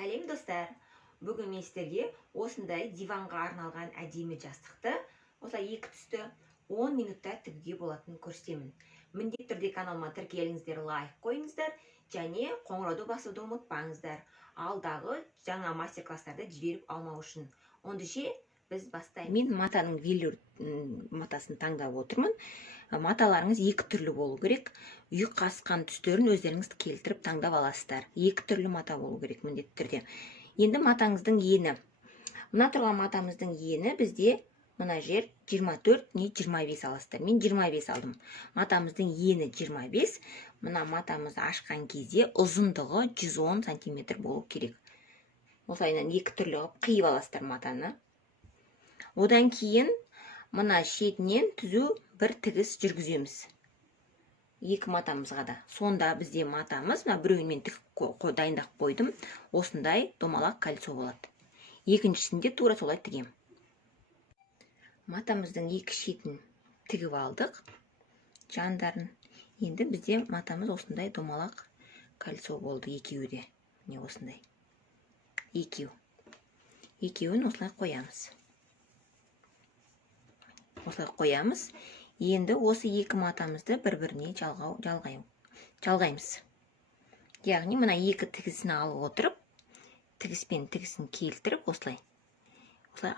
Сәлем достар. Бүгін мен сіздерге осындай диванға арналған әдемі жастықты осылай екі түсті 10 минутта тігуге болатынын көрсетемін. Міндетті түрде каналыма тіркеліңіздер, лайк қойыңыздар және қоңырауды басуды ұмытпаңыздар. Алдағы жаңа мастер-класстарды жіберіп алмау үшін. Ондыше біз бастаймыз. Мен матаның велюр матасын таңдап отырмын. Маталарыңыз екі түрлі болу керек. Үйік қасқан түстерін өздеріңіз келтіріп таңдап аласыздар. Екі түрлі мата болу керек міндетті түрде. Енді матаңыздың ені. Мына тұрған матамыздың ені бізде мына жер 24 не 25 аласыздар. Мен 25 алдым. Матамыздың ені 25. Мына матамызды ашқан кезде ұзындығы 110 см болу керек. Осылайынан екі түрлі қиып аласыздар матаны. Одан кейін мына шетінен түзу бір тігіс жүргіземіз. Екі матамызға да. Сонда бізде матамыз, біреуін мен тігіп дайындап қойдым. Осындай домалақ кольцо болады. Екіншісінде тура солай тігем. Матамыздың екі шетін тігіп алдық. Жандарын. Енді бізде матамыз осындай домалақ кольцо болды екеуі де. Не осындай. Екеуін осылай қоямыз. Осылай қоямыз. Енді осы екі матамызды бір-біріне жалғаймыз. Яғни мына екі тігісін алып отырып, тігіспен тігісін келтіріп, осылай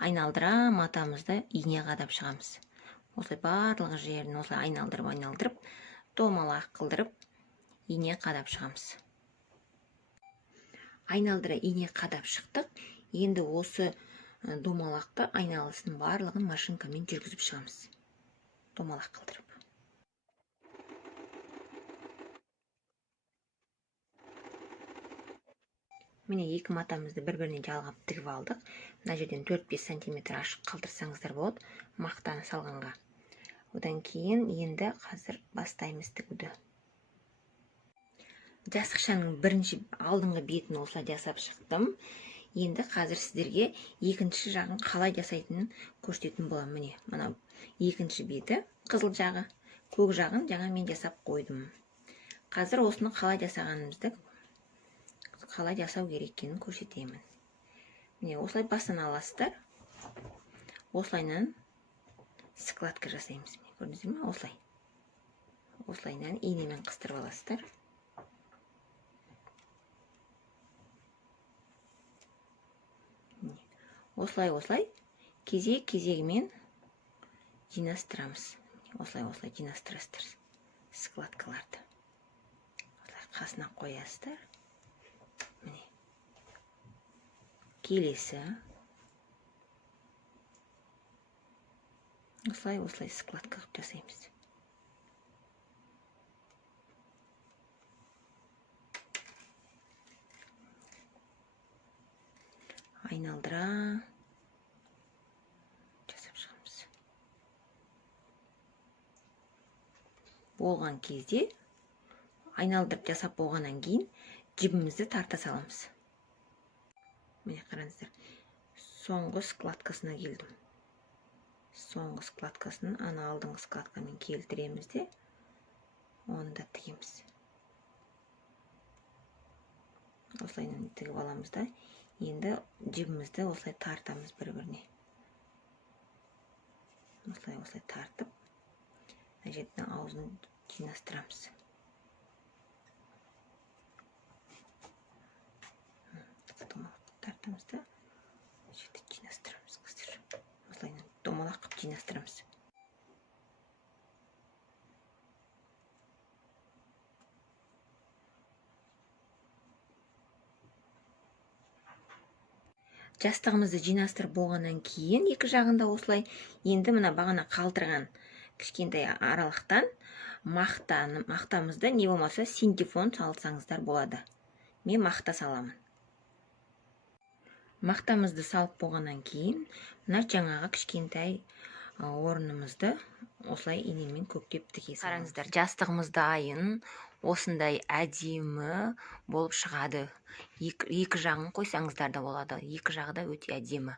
айналдыра матамызды ине қадап шығамыз. Осылай барлық жерін осылай айналдырып, домалақ қылдырып, ине қадап шығамыз. Айналдыра ине қадап шықтық. Енді осы домалақты айналысын барлығын машинкамен жүргізіп шығамыз. Домалақ қылдырып. Міне екі матамызды бір-біріне жалғап тігіп алдық. Мына жерден 4-5 см ашық қалдырсаңыздар болады, мақтаны салғанға. Одан кейін енді қазір бастаймыз тігуді. Жастықшаның бірінші алдыңғы бетін осылай жасап шықтым. Енді қазір сіздерге екінші жағын қалай жасайтынын көрсететін боламын. Міне, мына екінші беті, қызыл жағы, көк жағын жаңа мен жасап қойдым. Қазір осыны қалай жасағанымызды, қалай жасау керек екенін көрсетемін. Міне, осылай бастан аласыздар. Осылайынан складка жасаймыз. Көрдіңіздер ме? Осылай. Осылайынан инемен қыстырып аласыздар. Осылай кезегімен жинастырамыз. Осылай жинастырасыздар складкаларды. Осылай қасына қоясыздар. Міне. Келесі. Осылай складка қылып жасаймыз. Айналдыра жасап шығамыз. Болған кезде айналдырып жасап болғаннан кейін жібімізді тарта саламыз. Міне қараңыздар. Соңғы складкасына келдім. Соңғы складкасын ана алдыңғы складкамен келтіреміз де оны да тігеміз. Осылайынан тігіп аламыз да енді жібімізді осылай тартамыз бір-біріне. Осылай тартып, мына жердің аузын жинастырамыз. Тартамыз да, жерді жинастырамыз қазір. Осылайынан домалақ қылып жинастырамыз. Жастығымызды жинастырып болғаннан кейін екі жағында осылай енді мына бағана қалтырған кішкентай аралықтан мақтамызды не болмаса синтефон салсаңыздар болады. Мен мақта саламын. Мақтамызды салып болғаннан кейін мына жаңағы кішкентай орнымызды осылай инемен көктеп тіге саламыз. Қараңыздар, жастығымызды айын осындай әдемі болып шығады. Екі жағын қойсаңыздар да болады. Екі жағы да өте әдемі.